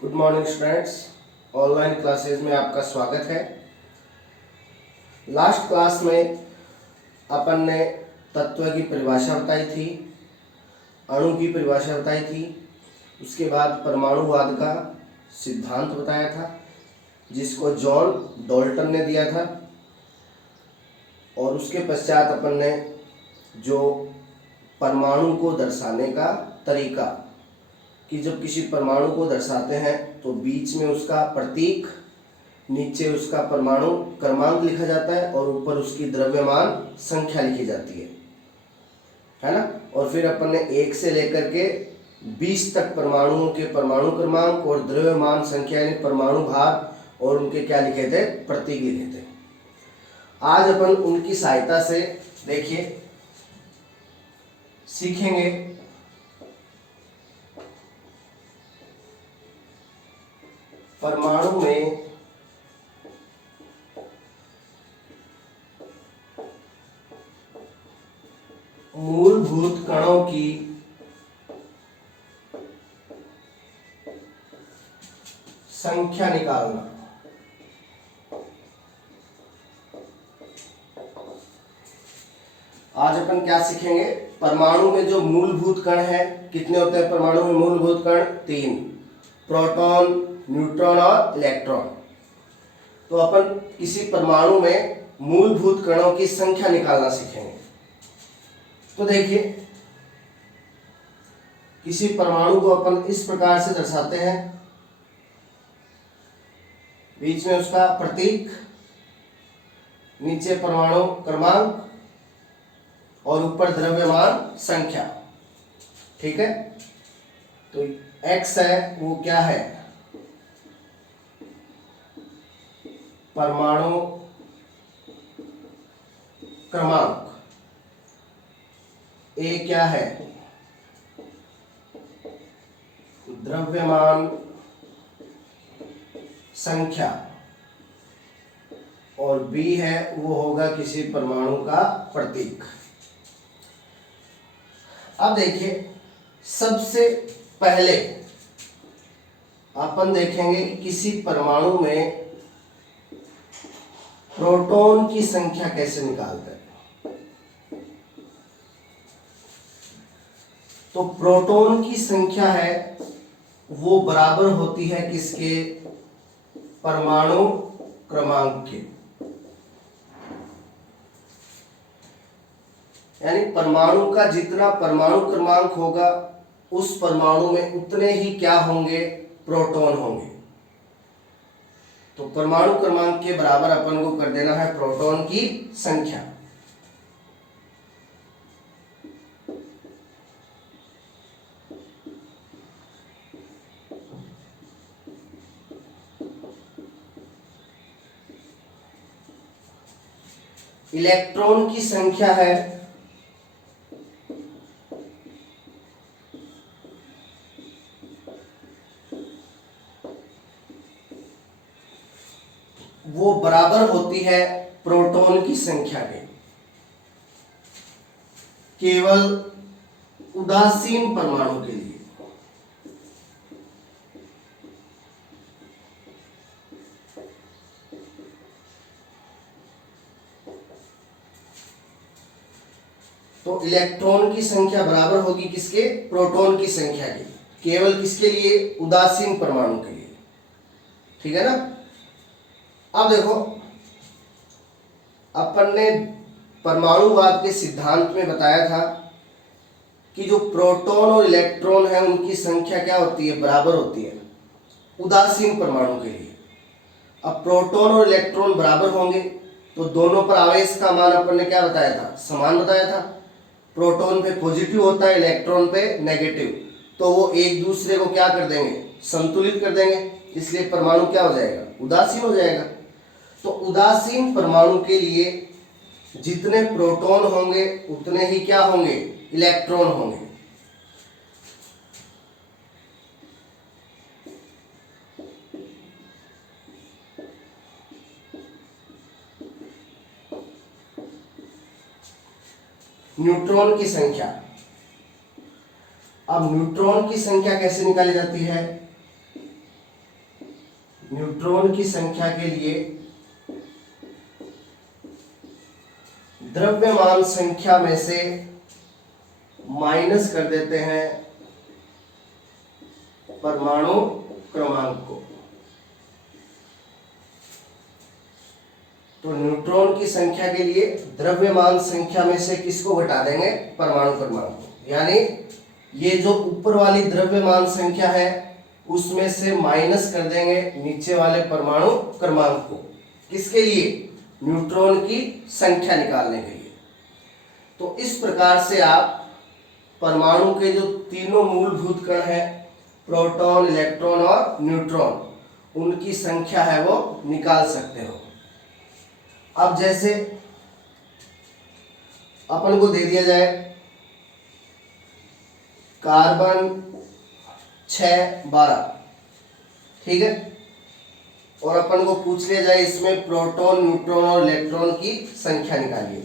Good morning students. Online classes में आपका स्वागत है। लास्ट क्लास में अपन ने तत्व की परिभाषा बताई थी, अणु की परिभाषा बताई थी, उसके बाद परमाणुवाद का सिद्धांत बताया था जिसको जॉन डॉल्टन ने दिया था, और उसके पश्चात अपन ने जो परमाणु को दर्शाने का तरीका कि जब किसी परमाणु को दर्शाते हैं तो बीच में उसका प्रतीक, नीचे उसका परमाणु क्रमांक लिखा जाता है और ऊपर उसकी द्रव्यमान संख्या लिखी जाती है ना। और फिर अपन ने 1 से लेकर के 20 तक परमाणुओं के परमाणु क्रमांक और द्रव्यमान संख्या यानी परमाणु भार और उनके क्या लिखे थे, प्रतीक लिखे थे। आज अपन उनकी सहायता से देखिए सीखेंगे परमाणु में मूलभूत कणों की संख्या निकालना। आज अपन क्या सीखेंगे, परमाणु में जो मूलभूत कण है, कितने होते हैं परमाणु में मूलभूत कण? 3, प्रोटॉन, न्यूट्रॉन और इलेक्ट्रॉन। तो अपन किसी परमाणु में मूलभूत कणों की संख्या निकालना सीखेंगे। तो देखिए किसी परमाणु को अपन इस प्रकार से दर्शाते हैं, बीच में उसका प्रतीक, नीचे परमाणु क्रमांक और ऊपर द्रव्यमान संख्या। ठीक है, तो x है वो क्या है, परमाणु क्रमांक, a क्या है, द्रव्यमान संख्या, और b है वो होगा किसी परमाणु का प्रतीक। अब देखिए सबसे पहले अपन देखेंगे कि किसी परमाणु में प्रोटॉन की संख्या कैसे निकालते हैं। तो प्रोटॉन की संख्या है वो बराबर होती है किसके, परमाणु क्रमांक के। यानी परमाणु का जितना परमाणु क्रमांक होगा उस परमाणु में उतने ही क्या होंगे, प्रोटॉन होंगे। तो परमाणु क्रमांक के बराबर अपन को कर देना है प्रोटॉन की संख्या। इलेक्ट्रॉन की संख्या है वो बराबर होती है प्रोटॉन की संख्या के। केवल उदासीन परमाणु के लिए तो इलेक्ट्रॉन की संख्या बराबर होगी किसके, प्रोटॉन की संख्या के। केवल किसके लिए, उदासीन परमाणु के लिए। ठीक है ना। अब देखो अपन ने परमाणुवाद के सिद्धांत में बताया था कि जो प्रोटॉन और इलेक्ट्रॉन है उनकी संख्या क्या होती है, बराबर होती है उदासीन परमाणु के लिए। अब प्रोटॉन और इलेक्ट्रॉन बराबर होंगे तो दोनों पर आवेश का मान अपन ने क्या बताया था, समान बताया था। प्रोटॉन पे पॉजिटिव होता है, इलेक्ट्रॉन पे नेगेटिव, तो वो एक दूसरे को क्या कर देंगे, संतुलित कर देंगे, इसलिए परमाणु क्या हो जाएगा, उदासीन हो जाएगा। तो उदासीन परमाणु के लिए जितने प्रोटॉन होंगे उतने ही क्या होंगे, इलेक्ट्रॉन होंगे। न्यूट्रॉन की संख्या, अब न्यूट्रॉन की संख्या कैसे निकाली जाती है, न्यूट्रॉन की संख्या के लिए द्रव्यमान संख्या में से माइनस कर देते हैं परमाणु क्रमांक को। तो न्यूट्रॉन की संख्या के लिए द्रव्यमान संख्या में से किसको घटा देंगे? परमाणु क्रमांक को। यानी ये जो ऊपर वाली द्रव्यमान संख्या है उसमें से माइनस कर देंगे नीचे वाले परमाणु क्रमांक को। किसके लिए? न्यूट्रॉन की संख्या निकालने के लिए। तो इस प्रकार से आप परमाणु के जो तीनों मूलभूत कण हैं, प्रोटॉन, इलेक्ट्रॉन और न्यूट्रॉन, उनकी संख्या है वो निकाल सकते हो। अब जैसे अपन को दे दिया जाए कार्बन 6 12, ठीक है, और अपन को पूछ लिया जाए इसमें प्रोटॉन, न्यूट्रॉन और इलेक्ट्रॉन की संख्या निकालिए।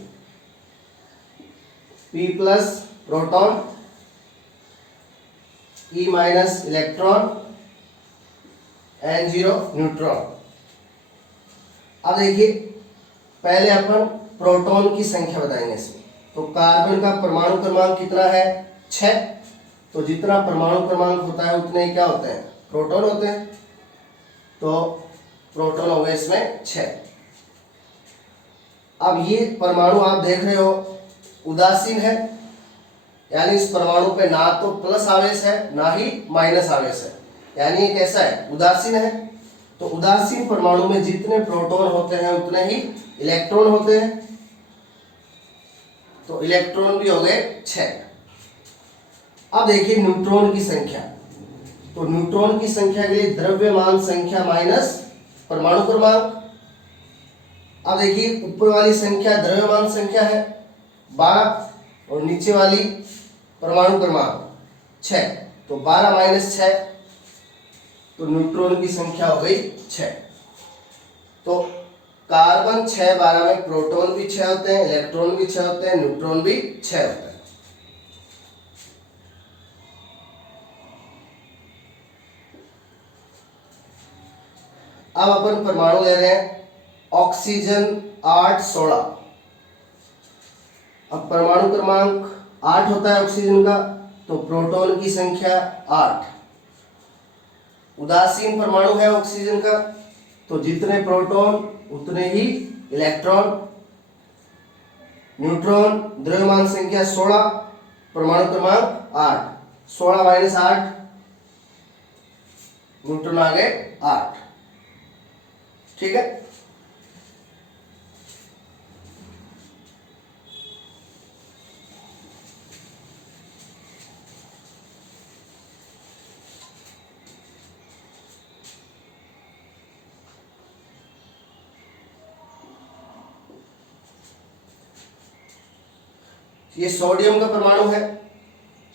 P plus proton, E minus electron, N0 neutron. अब देखिए पहले अपन प्रोटॉन की संख्या बताएंगे इसमें। तो कार्बन का परमाणु क्रमांक कितना है? 6। तो जितना परमाणु क्रमांक होता है उतने ही क्या होते हैं? प्रोटॉन होते हैं। तो प्रोटॉन हो गए इसमें 6। अब ये परमाणु आप देख रहे हो उदासीन है, यानी इस परमाणु पे ना तो प्लस आवेश है ना ही माइनस आवेश है, यानी ये कैसा है? उदासीन है। तो उदासीन परमाणु में जितने प्रोटॉन होते हैं उतने ही इलेक्ट्रॉन होते हैं। तो इलेक्ट्रॉन भी हो गए 6। अब देखिए न्यूट्रॉन की संख्या। तो न्यूट्रॉन की संख्या के लिए द्रव्यमान संख्या माइनस परमाणु क्रमांक। अब देखिए ऊपर वाली संख्या द्रव्यमान संख्या है 12 और नीचे वाली परमाणु क्रमांक 6। तो 12 माइनस 6, तो न्यूट्रॉन की संख्या हो गई 6। तो कार्बन 6 12 में प्रोटॉन भी 6 होते हैं, इलेक्ट्रॉन भी 6 होते हैं, न्यूट्रॉन भी 6 होते हैं। अब अपन परमाणु ले रहे हैं ऑक्सीजन 8 16। अब परमाणु क्रमांक 8 होता है ऑक्सीजन का, तो प्रोटॉन की संख्या 8। उदासीन परमाणु है ऑक्सीजन का, तो जितने प्रोटॉन उतने ही इलेक्ट्रॉन। न्यूट्रॉन द्रव्यमान संख्या 16, परमाणु क्रमांक 8। 16 माइनस 8, न्यूट्रॉन आ गए 8। ठीक है। ये सोडियम का परमाणु है,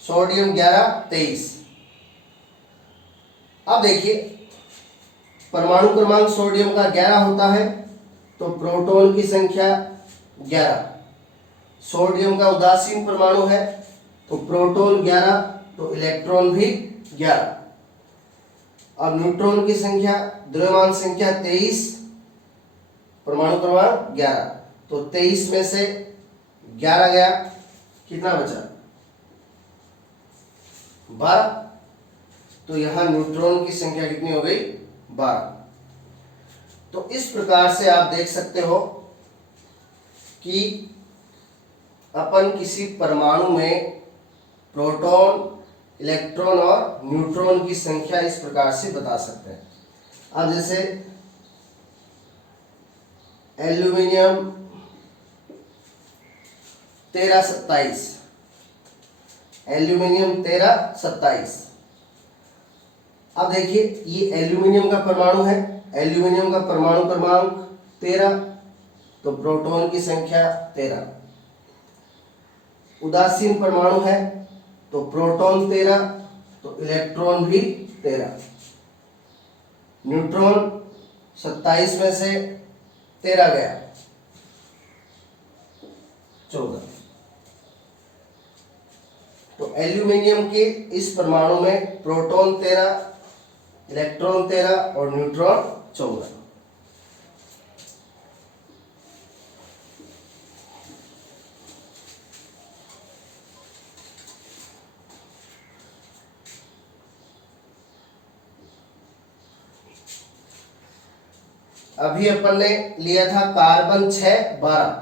सोडियम 11 23। अब देखिए परमाणु क्रमांक सोडियम का 11 होता है, तो प्रोटॉन की संख्या 11। सोडियम का उदासीन परमाणु है, तो प्रोटॉन 11, तो इलेक्ट्रॉन भी 11। अब न्यूट्रॉन की संख्या द्रव्यमान संख्या 23, परमाणु क्रमांक 11, तो 23 में से 11 गया, कितना बचा? 12। तो यहां न्यूट्रॉन की संख्या कितनी हो गई? 12। तो इस प्रकार से आप देख सकते हो कि अपन किसी परमाणु में प्रोटॉन, इलेक्ट्रॉन और न्यूट्रॉन की संख्या इस प्रकार से बता सकते हैं। अब जैसे एल्यूमिनियम 13 27, एल्यूमिनियम 13 27। अब देखिए ये एल्यूमिनियम का परमाणु है, एल्यूमिनियम का परमाणु क्रमांक 13, तो प्रोटॉन की संख्या 13। उदासीन परमाणु है, तो प्रोटॉन 13, तो इलेक्ट्रॉन भी 13। न्यूट्रॉन 27 में से 13 गया, 14। तो एल्यूमिनियम के इस परमाणु में प्रोटॉन 13, इलेक्ट्रॉन 13 और न्यूट्रॉन 14। अभी अपन ने लिया था कार्बन 6 12।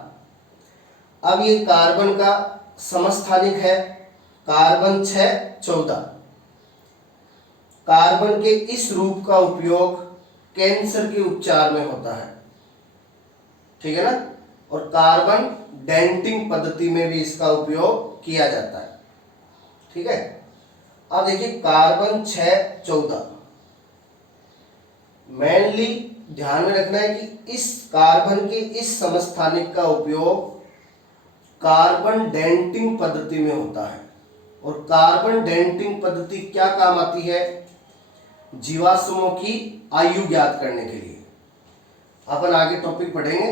अब ये कार्बन का समस्थानिक है कार्बन 6 14। कार्बन के इस रूप का उपयोग कैंसर के उपचार में होता है, ठीक है ना। और कार्बन डेंटिंग पद्धति में भी इसका उपयोग किया जाता है, ठीक है। अब देखिए कार्बन 6 14, मेनली ध्यान में रखना है कि इस कार्बन के इस समस्थानिक का उपयोग कार्बन डेंटिंग पद्धति में होता है। और कार्बन डेंटिंग पद्धति क्या काम आती है? जीवाश्मों की आयु ज्ञात करने के लिए। अपन आगे टॉपिक पढ़ेंगे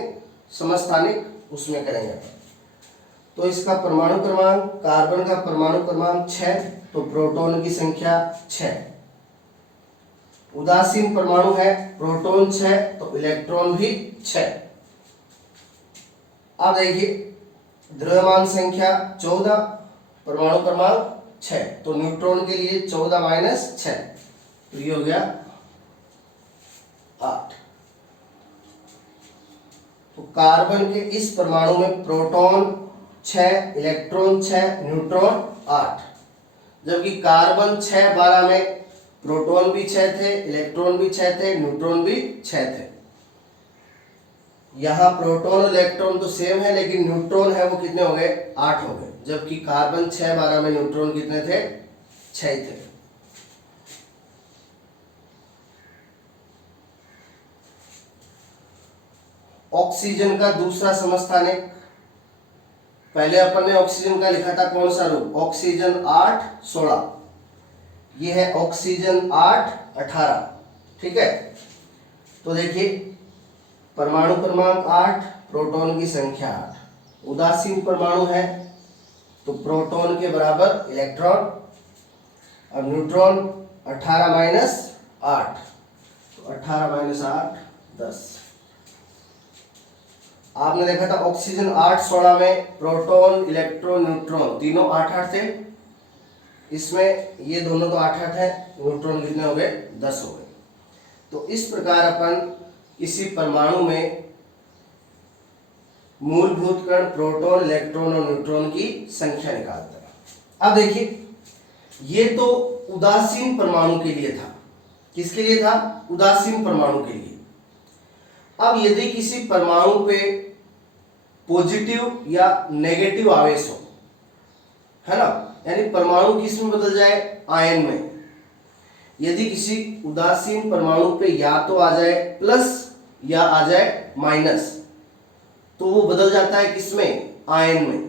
समस्थानिक, उसमें करेंगे। तो इसका परमाणु क्रमांक, कार्बन का परमाणु क्रमांक 6, तो प्रोटॉन की संख्या 6। उदासीन परमाणु है, प्रोटॉन 6 तो इलेक्ट्रॉन भी 6। अब देखिए द्रव्यमान संख्या 14, परमाणु क्रमांक 6, तो न्यूट्रॉन के लिए 14 - 6, तो ये हो गया 8। तो कार्बन के इस परमाणु में प्रोटॉन 6, इलेक्ट्रॉन 6, न्यूट्रॉन 8। जबकि कार्बन 6 12 में प्रोटॉन भी 6 थे, इलेक्ट्रॉन भी 6 थे, न्यूट्रॉन भी 6 थे। यहाँ प्रोटॉन और इलेक्ट्रॉन तो सेम है, लेकिन न्यूट्रॉन है वो कितने हो गए? 8 हो गए। जबकि कार्बन 6 12 में न्यूट्रॉन कितने थे? 6 थे। ऑक्सीजन का दूसरा समस्थानिक, पहले अपन ने ऑक्सीजन का लिखा था कौन सा रूप? ऑक्सीजन 8 16। ये है ऑक्सीजन 8 18, ठीक है। तो देखिए परमाणु क्रमांक 8, प्रोटॉन की संख्या 8। उदासीन परमाणु है तो प्रोटॉन के बराबर इलेक्ट्रॉन, और न्यूट्रॉन 18 - 8, तो 18 - 8 10। आपने देखा था ऑक्सीजन 8 16 में प्रोटॉन, इलेक्ट्रॉन, न्यूट्रॉन तीनों 8 8 थे। इसमें ये दोनों तो 8 8 है, न्यूट्रॉन कितने हो गए? 10 हो गए। तो इस प्रकार अपन किसी परमाणु में मूलभूत कण, प्रोटॉन, इलेक्ट्रॉन और न्यूट्रॉन की संख्या निकालते हैं। अब देखिए ये तो उदासीन परमाणु के लिए था। किसके लिए था? उदासीन परमाणु के लिए। अब यदि किसी परमाणु पे पॉजिटिव या नेगेटिव आवेश हो, है ना, यानी परमाणु किस में बदल जाए? आयन में। यदि किसी उदासीन परमाणु पे या तो आ जाए प्लस या आ जाए माइनस, तो वो बदल जाता है किसमें? आयन में।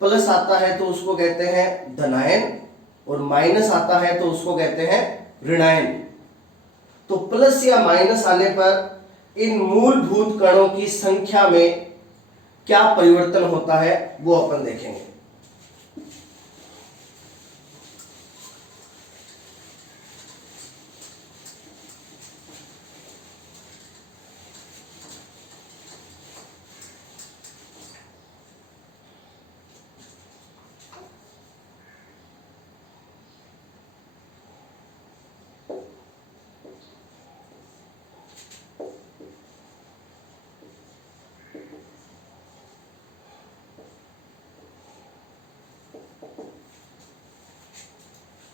प्लस आता है तो उसको कहते हैं धनायन, और माइनस आता है तो उसको कहते हैं ऋणायन। तो प्लस या माइनस आने पर इन मूलभूत कणों की संख्या में क्या परिवर्तन होता है वो अपन देखेंगे।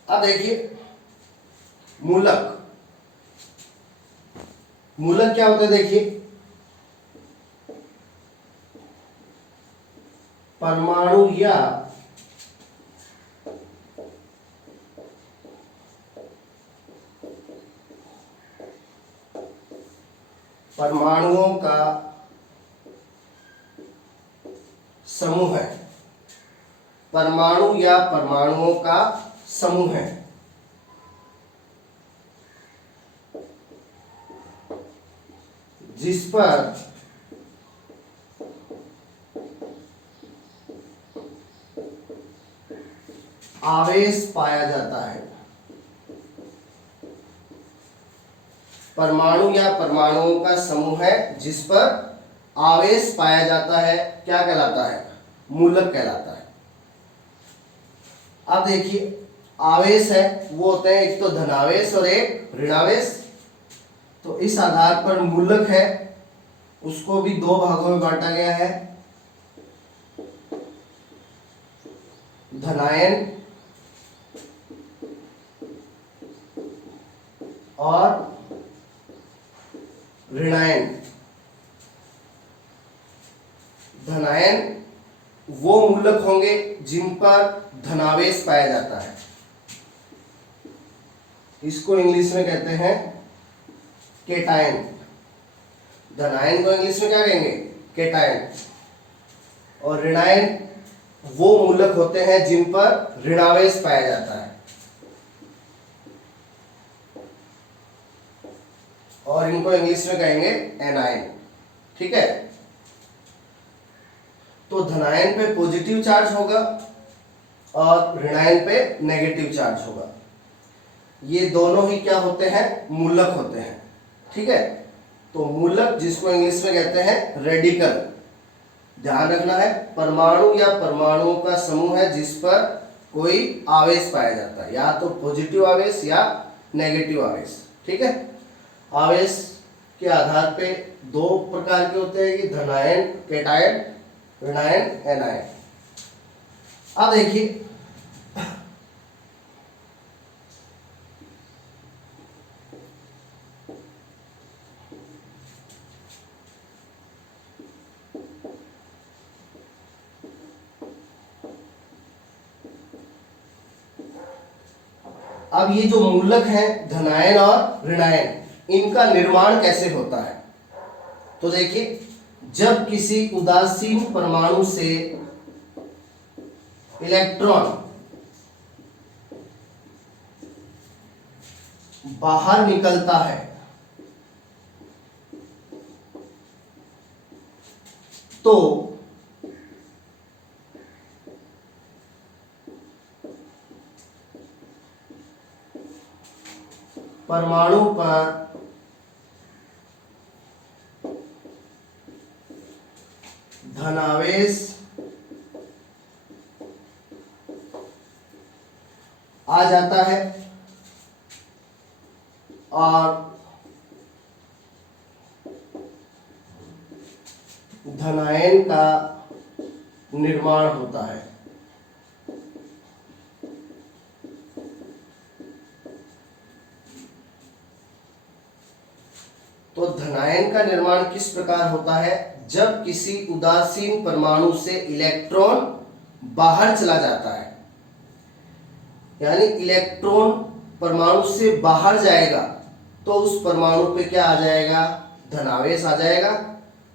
अब देखिए मूलक, मूलक क्या होता है? देखिए परमाणु या परमाणुओं का समूह है। परमाणु या परमाणुओं का समूह है जिस पर आवेश पाया जाता है। परमाणु या परमाणुओं का समूह है जिस पर आवेश पाया जाता है, क्या कहलाता है? मूलक कहलाता है। अब देखिए आवेश है वो होते हैं एक तो धनावेश और एक ऋणावेश। तो इस आधार पर मूलक है उसको भी दो भागों में बांटा गया है, धनायन और ऋणायन। धनायन वो मूलक होंगे जिन पर धनावेश पाया जाता है, इसको इंग्लिश में कहते हैं केटायन। धनायन को इंग्लिश में क्या कहेंगे? केटायन। और ऋणायन वो मूलक होते हैं जिन पर ऋणावेश पाया जाता है, और इनको इंग्लिश में कहेंगे एनायन। ठीक है, तो धनायन पे पॉजिटिव चार्ज होगा और ऋणायन पे नेगेटिव चार्ज होगा। ये दोनों ही क्या होते हैं? मूलक होते हैं। ठीक है, तो मूलक जिसको इंग्लिश में कहते हैं रेडिकल। ध्यान रखना है, परमाणु या परमाणुओं का समूह है जिस पर कोई आवेश पाया जाता है, या तो पॉजिटिव आवेश या नेगेटिव आवेश। ठीक है, आवेश के आधार पे दो प्रकार के होते हैं कि धनायन केटायन, ऋणायन एनायन। अब देखिए अब ये जो मूलक हैं धनायन और ऋणायन, इनका निर्माण कैसे होता है? तो देखिए जब किसी उदासीन परमाणु से इलेक्ट्रॉन बाहर निकलता है तो परमाणु पर धनावेश आ जाता है और धनायन का निर्माण होता है। तो धनायन का निर्माण किस प्रकार होता है? जब किसी उदासीन परमाणु से इलेक्ट्रॉन बाहर चला जाता है, यानी इलेक्ट्रॉन परमाणु से बाहर जाएगा तो उस परमाणु पे क्या आ जाएगा? धनावेश आ जाएगा,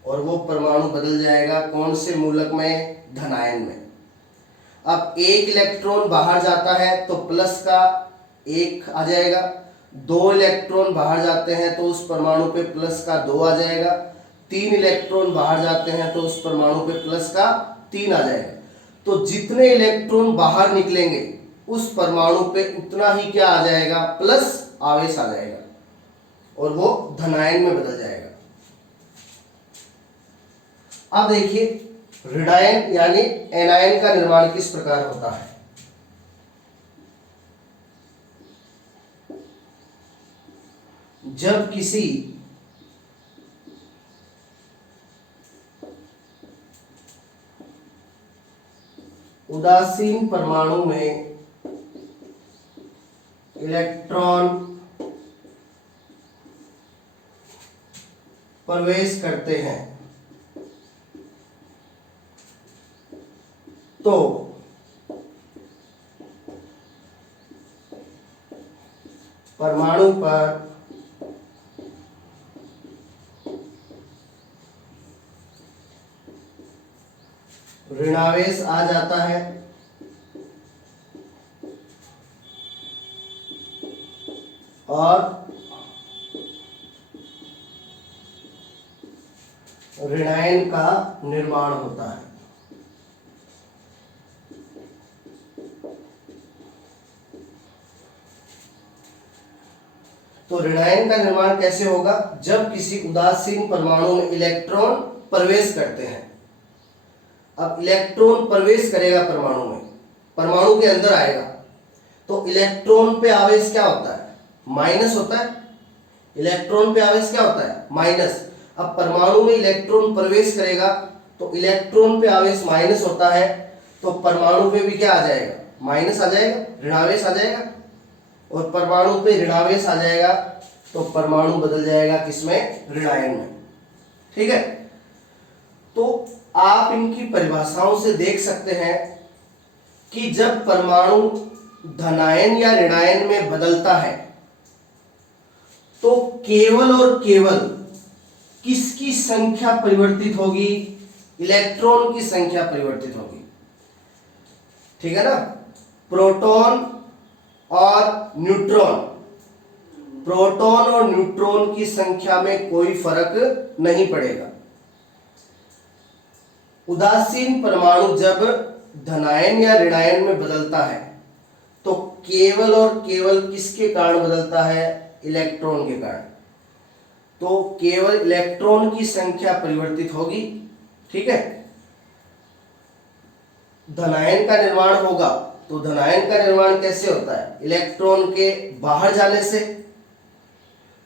और वो परमाणु बदल जाएगा कौन से मूलक में? धनायन में। अब एक इलेक्ट्रॉन बाहर जाता है तो प्लस का एक आ जाएगा, दो इलेक्ट्रॉन बाहर जाते हैं तो उस परमाणु पे प्लस का दो आ जाएगा, तीन इलेक्ट्रॉन बाहर जाते हैं तो उस परमाणु पे प्लस का तीन आ जाएगा। तो जितने इलेक्ट्रॉन बाहर निकलेंगे उस परमाणु पे उतना ही क्या आ जाएगा? प्लस आवेश आ जाएगा, और वो धनायन में बदल जाएगा। अब देखिए ऋणायन यानी एनायन का निर्माण किस प्रकार होता है? जब किसी उदासीन परमाणु में इलेक्ट्रॉन प्रवेश करते हैं तो परमाणु पर ऋणावेश आ जाता है और ऋणायन का निर्माण होता है। तो ऋणायन का निर्माण कैसे होगा? जब किसी उदासीन परमाणु में इलेक्ट्रॉन प्रवेश करते हैं। अब इलेक्ट्रॉन प्रवेश करेगा परमाणु में, परमाणु के अंदर आएगा, तो इलेक्ट्रॉन पे आवेश क्या होता है? माइनस होता है। इलेक्ट्रॉन पे आवेश क्या होता है? माइनस। अब परमाणु में इलेक्ट्रॉन प्रवेश करेगा तो इलेक्ट्रॉन पे आवेश माइनस होता है, तो परमाणु पे भी क्या आ जाएगा? माइनस आ जाएगा, ऋणावेश आ जाएगा। और परमाणु पे ऋणावेश आ जाएगा तो परमाणु बदल जाएगा किसमें? ऋणायन में। ठीक है, तो आप इनकी परिभाषाओं से देख सकते हैं कि जब परमाणु धनायन या ऋणायन में बदलता है तो केवल और केवल किसकी संख्या परिवर्तित होगी? इलेक्ट्रॉन की संख्या परिवर्तित होगी। ठीक है ना? प्रोटॉन और न्यूट्रॉन, प्रोटॉन और न्यूट्रॉन की संख्या में कोई फर्क नहीं पड़ेगा। उदासीन परमाणु जब धनायन या ऋणायन में बदलता है तो केवल और केवल किसके कारण बदलता है? इलेक्ट्रॉन के कारण। तो केवल इलेक्ट्रॉन की संख्या परिवर्तित होगी। ठीक है, धनायन का निर्माण होगा तो धनायन का निर्माण कैसे होता है? इलेक्ट्रॉन के बाहर जाने से।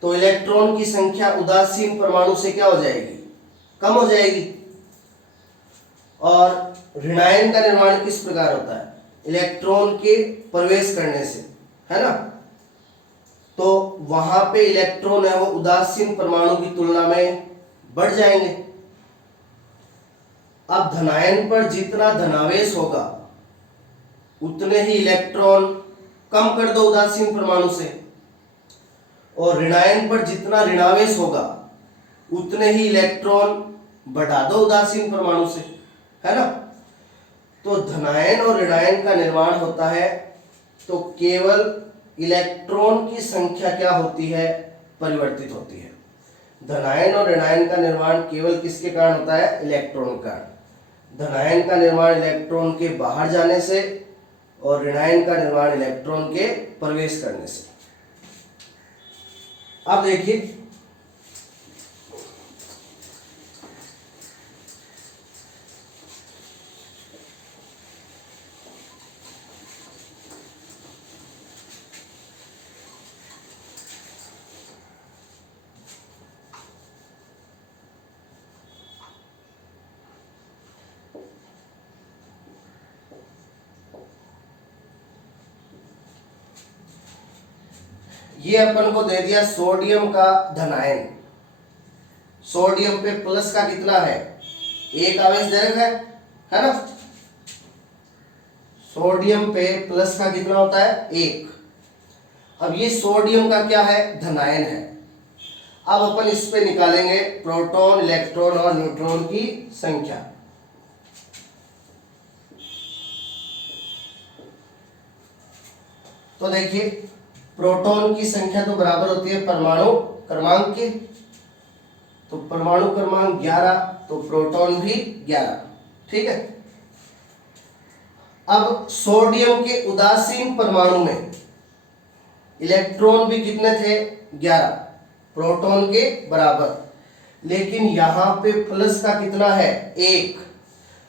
तो इलेक्ट्रॉन की संख्या उदासीन परमाणु से क्या हो जाएगी? कम हो जाएगी। और ऋणायन का निर्माण किस प्रकार होता है? इलेक्ट्रॉन के प्रवेश करने से, है ना? तो वहां पे इलेक्ट्रॉन है वो उदासीन परमाणु की तुलना में बढ़ जाएंगे। अब धनायन पर जितना धनावेश होगा उतने ही इलेक्ट्रॉन कम कर दो उदासीन परमाणु से, और ऋणायन पर जितना ऋणावेश होगा उतने ही इलेक्ट्रॉन बढ़ा दो उदासीन परमाणु से, है ना? तो धनायन और ऋणायन का निर्माण होता है तो केवल इलेक्ट्रॉन की संख्या क्या होती है? परिवर्तित होती है। धनायन और ऋणायन का निर्माण केवल किसके कारण होता है? इलेक्ट्रॉन का। धनायन का निर्माण इलेक्ट्रॉन के बाहर जाने से और ऋणायन का निर्माण इलेक्ट्रॉन के प्रवेश करने से। अब देखिए, ये अपन को दे दिया सोडियम का धनायन। सोडियम पे प्लस का कितना है? एक आवेश दे रखा है ना? सोडियम पे प्लस का कितना होता है? एक। अब ये सोडियम का क्या है? धनायन है। अब अपन इस पे निकालेंगे प्रोटॉन, इलेक्ट्रॉन और न्यूट्रॉन की संख्या। तो देखिए, प्रोटॉन की संख्या तो बराबर होती है परमाणु क्रमांक के, तो परमाणु क्रमांक 11, तो प्रोटॉन भी 11। ठीक है, अब सोडियम के उदासीन परमाणु में इलेक्ट्रॉन भी कितने थे? 11, प्रोटॉन के बराबर। लेकिन यहां पे प्लस का कितना है? 1।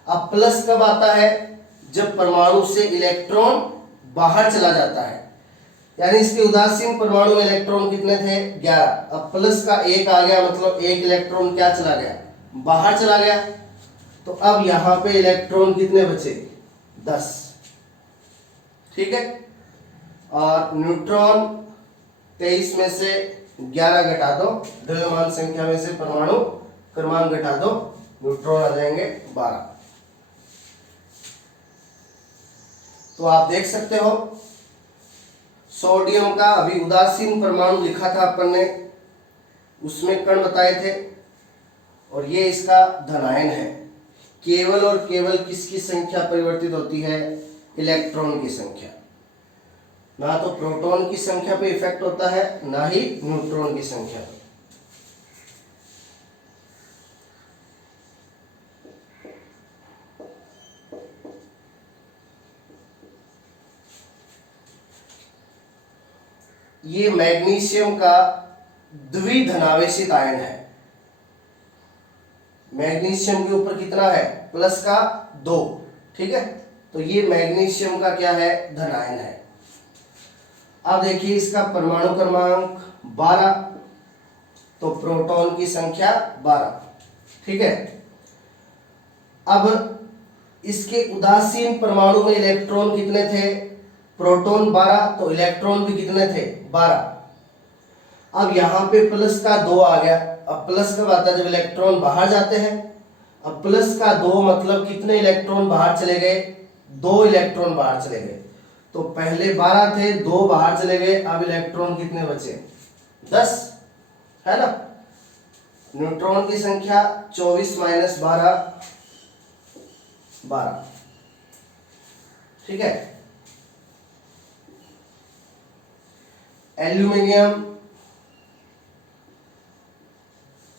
अब प्लस कब आता है? जब परमाणु से इलेक्ट्रॉन बाहर चला जाता है। यानी इसके उदासीन परमाणु में इलेक्ट्रॉन कितने थे? 11। अब प्लस का 1 आ गया, मतलब एक इलेक्ट्रॉन क्या चला गया? बाहर चला गया। तो अब यहां पे इलेक्ट्रॉन कितने बचे? 10। ठीक है, और न्यूट्रॉन 23 में से 11 घटा दो, द्रव्यमान संख्या में से परमाणु क्रमांक घटा दो, न्यूट्रॉन आ जाएंगे 12। तो आप देख सकते हो सोडियम का अभी उदासीन परमाणु लिखा था अपन ने, उसमें कण बताए थे, और ये इसका धनायन है। केवल और केवल किसकी संख्या परिवर्तित होती है? इलेक्ट्रॉन की संख्या। ना तो प्रोटॉन की संख्या पे इफेक्ट होता है, ना ही न्यूट्रॉन की संख्या पे। ये मैग्नीशियम का द्विधनावेशित आयन है। मैग्नीशियम के ऊपर कितना है, प्लस का 2, ठीक है। तो ये मैग्नीशियम का क्या है, धन आयन है। अब देखिए इसका परमाणु क्रमांक 12, तो प्रोटॉन की संख्या 12, ठीक है। अब इसके उदासीन परमाणु में इलेक्ट्रॉन कितने थे, प्रोटॉन 12, तो इलेक्ट्रॉन भी कितने थे, 12। अब यहां पे प्लस का 2 आ गया। अब प्लस कब आता है, जब इलेक्ट्रॉन बाहर जाते हैं। अब प्लस का 2 मतलब कितने इलेक्ट्रॉन बाहर चले गए, 2 इलेक्ट्रॉन बाहर चले गए। तो पहले 12 थे, 2 बाहर चले गए, अब इलेक्ट्रॉन कितने बचे, 10, है ना। न्यूट्रॉन की संख्या 24 माइनस 12, 12, ठीक है। एल्यूमिनियम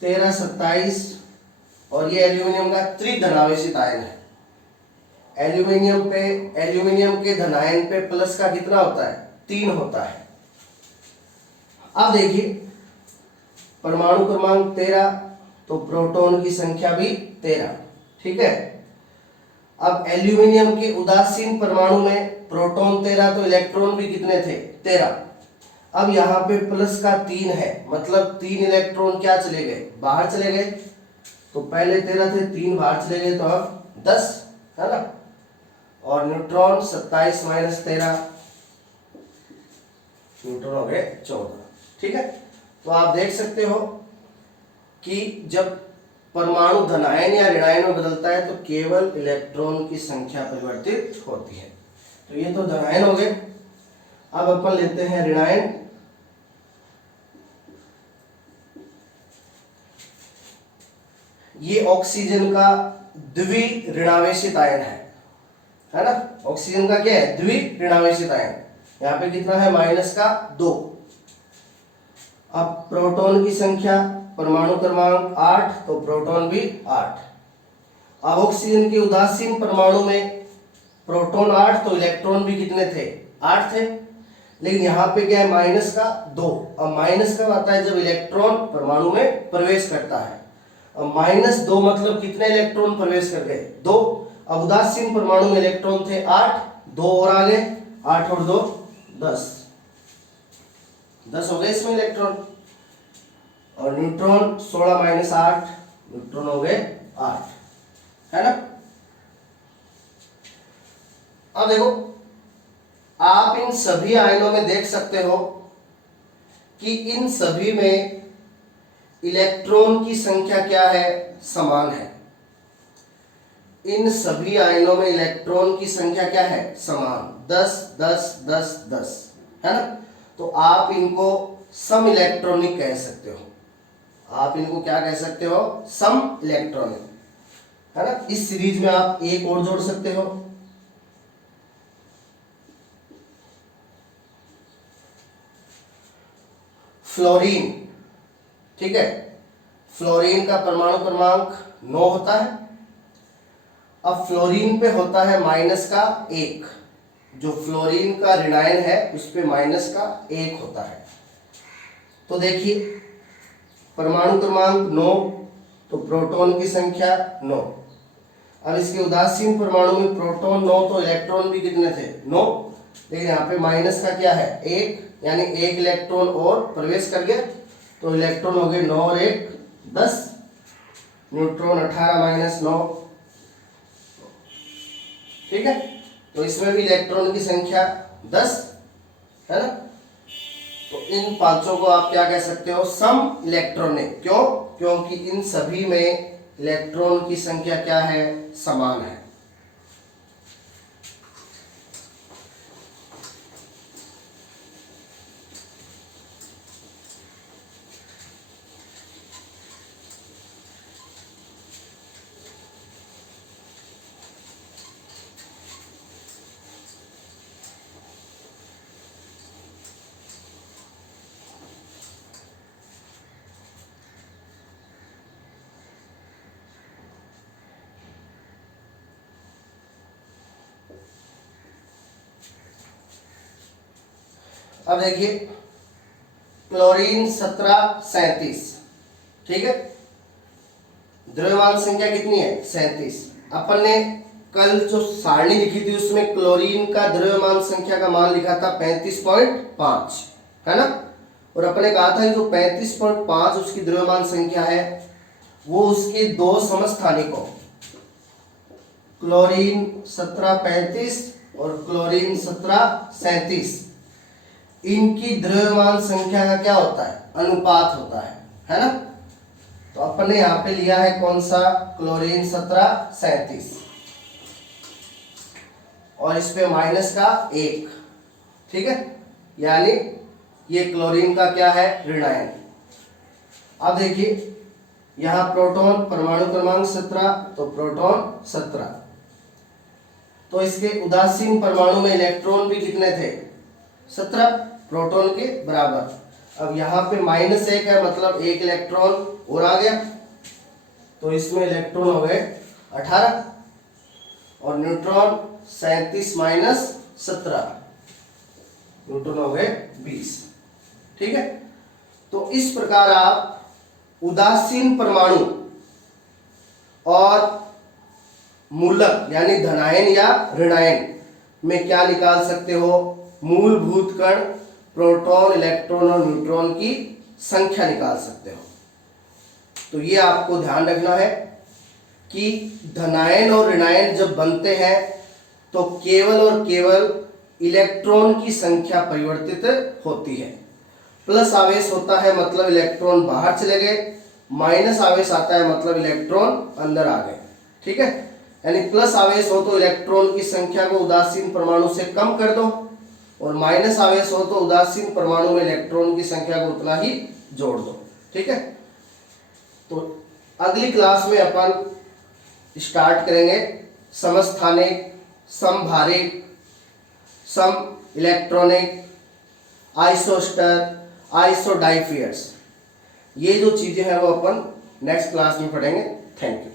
13, 27, और ये एल्यूमिनियम का त्रिधनावेशित आयन है। एल्यूमिनियम के धनायन पे प्लस का कितना होता है, 3 होता है। अब देखिए परमाणु क्रमांक 13, तो प्रोटॉन की संख्या भी 13, ठीक है। अब एल्यूमिनियम के उदासीन परमाणु में प्रोटॉन 13, तो इलेक्ट्रॉन भी कितने थे, 13। अब यहाँ पे प्लस का 3 है, मतलब 3 इलेक्ट्रॉन क्या चले गए, बाहर चले गए। तो पहले 13 थे, 3 बाहर चले गए, तो अब 10, है ना। और न्यूट्रॉन 27 माइनस 13, न्यूट्रॉन हो गए 14, ठीक है। तो आप देख सकते हो कि जब परमाणु धनायन या ऋणायन में बदलता है तो केवल इलेक्ट्रॉन की संख्या परिवर्तित होती है। तो ये तो धनायन हो गए। अब अपन लेते हैं ऋणायन। ये ऑक्सीजन का द्विऋणावेशित आयन है ना। ऑक्सीजन का क्या है, द्विऋणावेशित आयन। यहाँ पे कितना है, माइनस का 2। अब प्रोटॉन की संख्या, परमाणु क्रमांक 8, तो प्रोटॉन भी 8। अब ऑक्सीजन के उदासीन परमाणु में प्रोटॉन 8, तो इलेक्ट्रॉन भी कितने थे, 8 थे। लेकिन यहाँ पे क्या है, माइनस का 2। अब माइनस कब आता है, जब इलेक्ट्रॉन परमाणु में प्रवेश करता है। अब -2 मतलब कितने इलेक्ट्रॉन प्रवेश कर गए, 2। अब उदासीन परमाणु में इलेक्ट्रॉन थे 8, 2 और आ गए, 8 और 2 10, 10 हो गए इसमें इलेक्ट्रॉन। और न्यूट्रॉन 16 माइनस 8, न्यूट्रॉन हो गए 8, है ना। अब देखो आप इन सभी आयनों में देख सकते हो कि इन सभी में इलेक्ट्रॉन की संख्या क्या है, समान है। इन सभी आयनों में इलेक्ट्रॉन की संख्या क्या है, समान, 10 10 10 10, है ना। तो आप इनको सम इलेक्ट्रॉनिक कह सकते हो। आप इनको क्या कह सकते हो, सम इलेक्ट्रॉनिक, है ना। इस सीरीज में आप एक और जोड़ सकते हो, फ्लोरीन, ठीक है। फ्लोरीन का परमाणु क्रमांक 9 होता है। अब फ्लोरीन पे होता है माइनस का 1, जो फ्लोरीन का ऋणायन है उस पे माइनस का 1 होता है। तो देखिए परमाणु क्रमांक 9, तो प्रोटॉन की संख्या 9। अब इसके उदासीन परमाणु में प्रोटॉन 9, तो इलेक्ट्रॉन भी कितने थे, 9। लेकिन यहाँ पे माइनस का क्या है, 1, यानी 1 इलेक्ट्रॉन और प्रवेश कर गया। तो इलेक्ट्रॉन हो गए 9 और 1 10, न्यूट्रॉन 18 माइनस 9, ठीक है। तो इसमें भी इलेक्ट्रॉन की संख्या 10, है ना। तो इन पांचों को आप क्या कह सकते हो, सम इलेक्ट्रॉनिक। क्यों, क्योंकि इन सभी में इलेक्ट्रॉन की संख्या क्या है, समान है। अब देखिए क्लोरीन 1737, ठीक है। द्रव्यमान संख्या कितनी है? 37। अपन ने कल जो सारणी लिखी थी उसमें क्लोरीन का द्रव्यमान संख्या का मान लिखा था 35.5, है ना। और अपने कहा था कि जो 35.5 उसकी द्रव्यमान संख्या है वो उसके दो समस्थानिकों क्लोरीन 1735 और क्लोरीन 1737 इनकी द्रव्यमान संख्या का क्या होता है? अनुपात होता है ना। तो अपन ने यहां पे लिया है कौन सा? क्लोरीन 1737 और इस पे माइनस का 1, ठीक है। यानी ये क्लोरीन का क्या है? ऋणायन। अब देखिए यहां प्रोटॉन परमाणु क्रमांक 17, तो प्रोटॉन 17, तो इसके उदासीन परमाणु में इलेक्ट्रॉन भी कितने थे? 17 प्रोटॉन के बराबर। अब यहाँ पे -1 है, मतलब 1 इलेक्ट्रॉन और आ गया, तो इसमें इलेक्ट्रॉन हो गए 18 और न्यूट्रॉन 37 माइनस 17, न्यूट्रॉन हो गए 20, ठीक है। तो इस प्रकार आप उदासीन परमाणु और मूलक यानी धनायन या ऋणायन में क्या निकाल सकते हो? मूलभूत कण, प्रोटॉन, इलेक्ट्रॉन और न्यूट्रॉन की संख्या निकाल सकते हो। तो ये आपको ध्यान रखना है कि धनायन और ऋणायन जब बनते हैं तो केवल और केवल इलेक्ट्रॉन की संख्या परिवर्तित होती है। प्लस आवेश होता है मतलब इलेक्ट्रॉन बाहर चले गए, माइनस आवेश आता है मतलब इलेक्ट्रॉन अंदर आ गए, ठीक है। यानी प्लस आवेश हो तो इलेक्ट्रॉन की संख्या को उदासीन परमाणु से कम कर दो और माइनस आवेश हो तो उदासीन परमाणु में इलेक्ट्रॉन की संख्या को उतना ही जोड़ दो, ठीक है। तो अगली क्लास में अपन स्टार्ट करेंगे समस्थानिक, समभारिक, सम इलेक्ट्रॉनिक, आइसोस्टर, आइसोडाइफियर्स। ये जो चीजें हैं वो अपन नेक्स्ट क्लास में पढ़ेंगे। Thank you.